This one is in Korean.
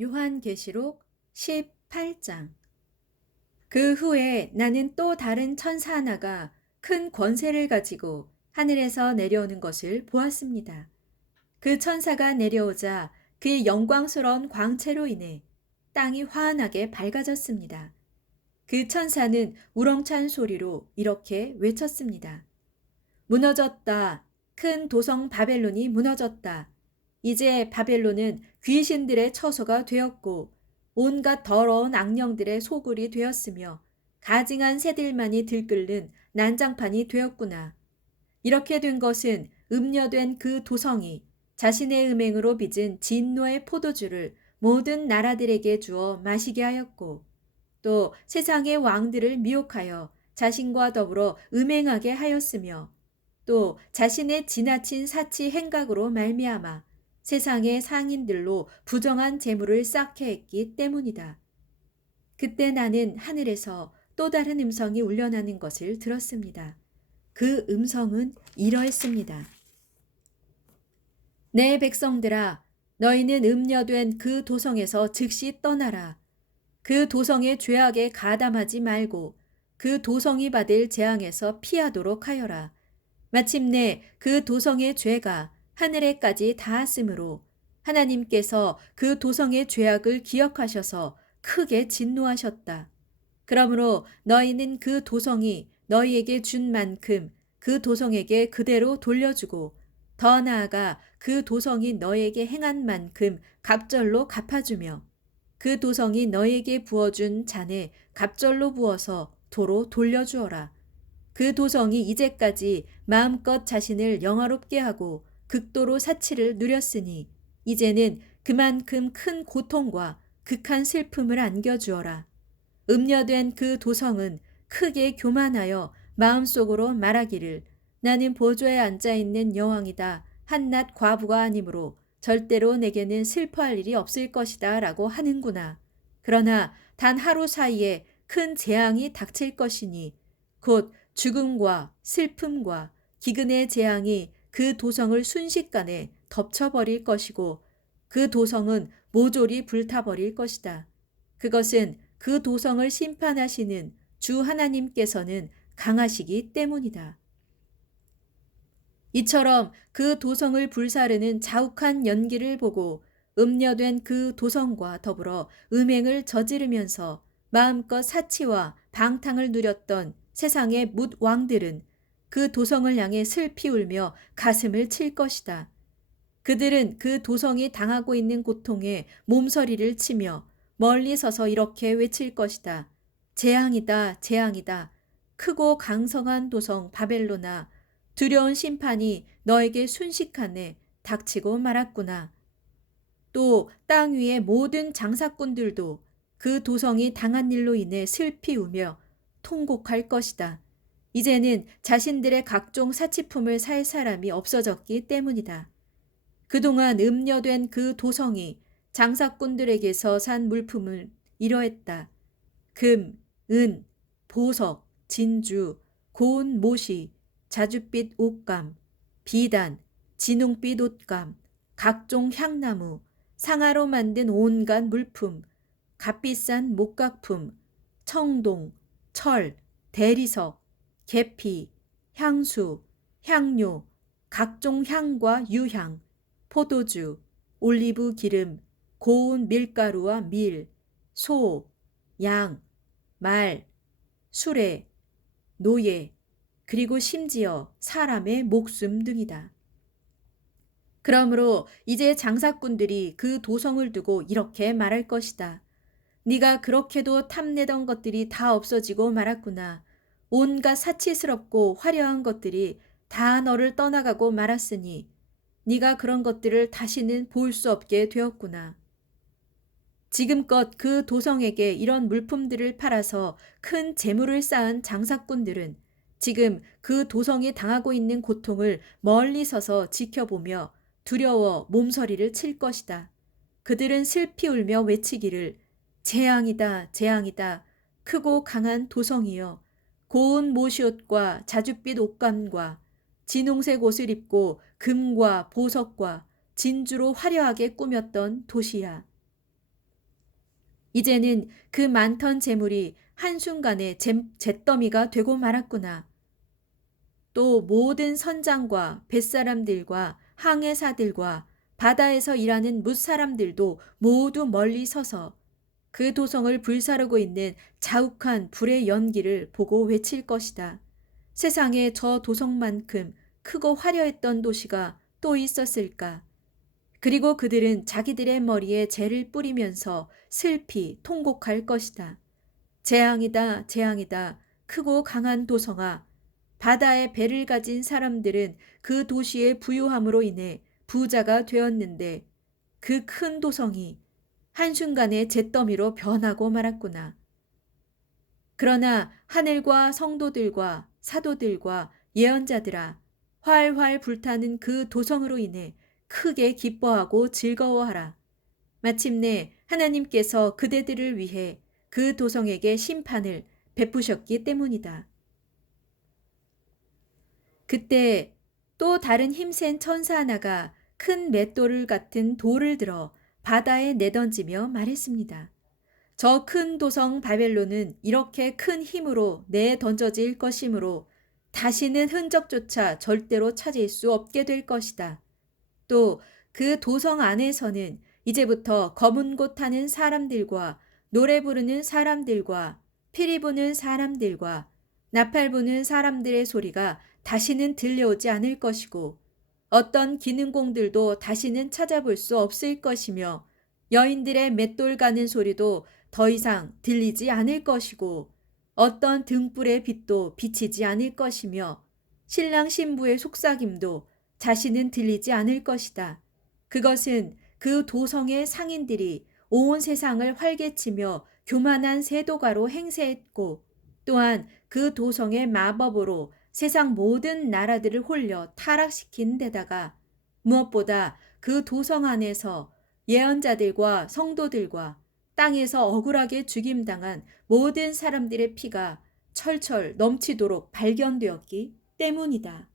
요한계시록 18장. 그 후에 나는 또 다른 천사 하나가 큰 권세를 가지고 하늘에서 내려오는 것을 보았습니다. 그 천사가 내려오자 그의 영광스러운 광채로 인해 땅이 환하게 밝아졌습니다. 그 천사는 우렁찬 소리로 이렇게 외쳤습니다. 무너졌다. 큰 도성 바벨론이 무너졌다. 이제 바벨론은 귀신들의 처소가 되었고 온갖 더러운 악령들의 소굴이 되었으며 가증한 새들만이 들끓는 난장판이 되었구나. 이렇게 된 것은 음녀된 그 도성이 자신의 음행으로 빚은 진노의 포도주를 모든 나라들에게 주어 마시게 하였고 또 세상의 왕들을 미혹하여 자신과 더불어 음행하게 하였으며 또 자신의 지나친 사치 행각으로 말미암아 세상의 상인들로 부정한 재물을 쌓게 했기 때문이다. 그때 나는 하늘에서 또 다른 음성이 울려나는 것을 들었습니다. 그 음성은 이러했습니다. 내 백성들아, 너희는 음녀된 그 도성에서 즉시 떠나라. 그 도성의 죄악에 가담하지 말고 그 도성이 받을 재앙에서 피하도록 하여라. 마침내 그 도성의 죄가 하늘에까지 닿았으므로 하나님께서 그 도성의 죄악을 기억하셔서 크게 진노하셨다. 그러므로 너희는 그 도성이 너희에게 준 만큼 그 도성에게 그대로 돌려주고 더 나아가 그 도성이 너희에게 행한 만큼 갑절로 갚아주며 그 도성이 너희에게 부어준 잔에 갑절로 부어서 도로 돌려주어라. 그 도성이 이제까지 마음껏 자신을 영화롭게 하고 극도로 사치를 누렸으니 이제는 그만큼 큰 고통과 극한 슬픔을 안겨주어라. 음녀된 그 도성은 크게 교만하여 마음속으로 말하기를 나는 보좌에 앉아있는 여왕이다. 한낱 과부가 아니므로 절대로 내게는 슬퍼할 일이 없을 것이다 라고 하는구나. 그러나 단 하루 사이에 큰 재앙이 닥칠 것이니 곧 죽음과 슬픔과 기근의 재앙이 그 도성을 순식간에 덮쳐버릴 것이고 그 도성은 모조리 불타버릴 것이다. 그것은 그 도성을 심판하시는 주 하나님께서는 강하시기 때문이다. 이처럼 그 도성을 불사르는 자욱한 연기를 보고 음녀된 그 도성과 더불어 음행을 저지르면서 마음껏 사치와 방탕을 누렸던 세상의 뭇 왕들은 그 도성을 향해 슬피 울며 가슴을 칠 것이다. 그들은 그 도성이 당하고 있는 고통에 몸서리를 치며 멀리 서서 이렇게 외칠 것이다. 재앙이다, 재앙이다. 크고 강성한 도성 바벨로나 두려운 심판이 너에게 순식간에 닥치고 말았구나. 또 땅 위의 모든 장사꾼들도 그 도성이 당한 일로 인해 슬피 우며 통곡할 것이다. 이제는 자신들의 각종 사치품을 살 사람이 없어졌기 때문이다. 그동안 음녀된 그 도성이 장사꾼들에게서 산 물품은 이러했다. 금, 은, 보석, 진주, 고운 모시, 자줏빛 옷감, 비단, 진홍빛 옷감, 각종 향나무, 상아로 만든 온갖 물품, 값비싼 목각품, 청동, 철, 대리석, 계피, 향수, 향료, 각종 향과 유향, 포도주, 올리브 기름, 고운 밀가루와 밀, 소, 양, 말, 수레, 노예, 그리고 심지어 사람의 목숨 등이다. 그러므로 이제 장사꾼들이 그 도성을 두고 이렇게 말할 것이다. 네가 그렇게도 탐내던 것들이 다 없어지고 말았구나. 온갖 사치스럽고 화려한 것들이 다 너를 떠나가고 말았으니 네가 그런 것들을 다시는 볼 수 없게 되었구나. 지금껏 그 도성에게 이런 물품들을 팔아서 큰 재물을 쌓은 장사꾼들은 지금 그 도성이 당하고 있는 고통을 멀리 서서 지켜보며 두려워 몸서리를 칠 것이다. 그들은 슬피 울며 외치기를 재앙이다, 재앙이다. 크고 강한 도성이여. 고운 모시옷과 자줏빛 옷감과 진홍색 옷을 입고 금과 보석과 진주로 화려하게 꾸몄던 도시야. 이제는 그 많던 재물이 한순간에 잿더미가 되고 말았구나. 또 모든 선장과 뱃사람들과 항해사들과 바다에서 일하는 뭇사람들도 모두 멀리 서서 그 도성을 불사르고 있는 자욱한 불의 연기를 보고 외칠 것이다. 세상에 저 도성만큼 크고 화려했던 도시가 또 있었을까? 그리고 그들은 자기들의 머리에 재를 뿌리면서 슬피 통곡할 것이다. 재앙이다, 재앙이다. 크고 강한 도성아. 바다에 배를 가진 사람들은 그 도시의 부유함으로 인해 부자가 되었는데 그 큰 도성이 한순간에 잿더미로 변하고 말았구나. 그러나 하늘과 성도들과 사도들과 예언자들아, 활활 불타는 그 도성으로 인해 크게 기뻐하고 즐거워하라. 마침내 하나님께서 그대들을 위해 그 도성에게 심판을 베푸셨기 때문이다. 그때 또 다른 힘센 천사 하나가 큰 맷돌을 같은 돌을 들어 바다에 내던지며 말했습니다. 저 큰 도성 바벨론은 이렇게 큰 힘으로 내던져질 것이므로 다시는 흔적조차 절대로 찾을 수 없게 될 것이다. 또 그 도성 안에서는 이제부터 검은 곳 타는 사람들과 노래 부르는 사람들과 피리 부는 사람들과 나팔 부는 사람들의 소리가 다시는 들려오지 않을 것이고 어떤 기능공들도 다시는 찾아볼 수 없을 것이며 여인들의 맷돌 가는 소리도 더 이상 들리지 않을 것이고 어떤 등불의 빛도 비치지 않을 것이며 신랑 신부의 속삭임도 다시는 들리지 않을 것이다. 그것은 그 도성의 상인들이 온 세상을 활개치며 교만한 세도가로 행세했고 또한 그 도성의 마법으로 세상 모든 나라들을 홀려 타락시킨 데다가 무엇보다 그 도성 안에서 예언자들과 성도들과 땅에서 억울하게 죽임당한 모든 사람들의 피가 철철 넘치도록 발견되었기 때문이다.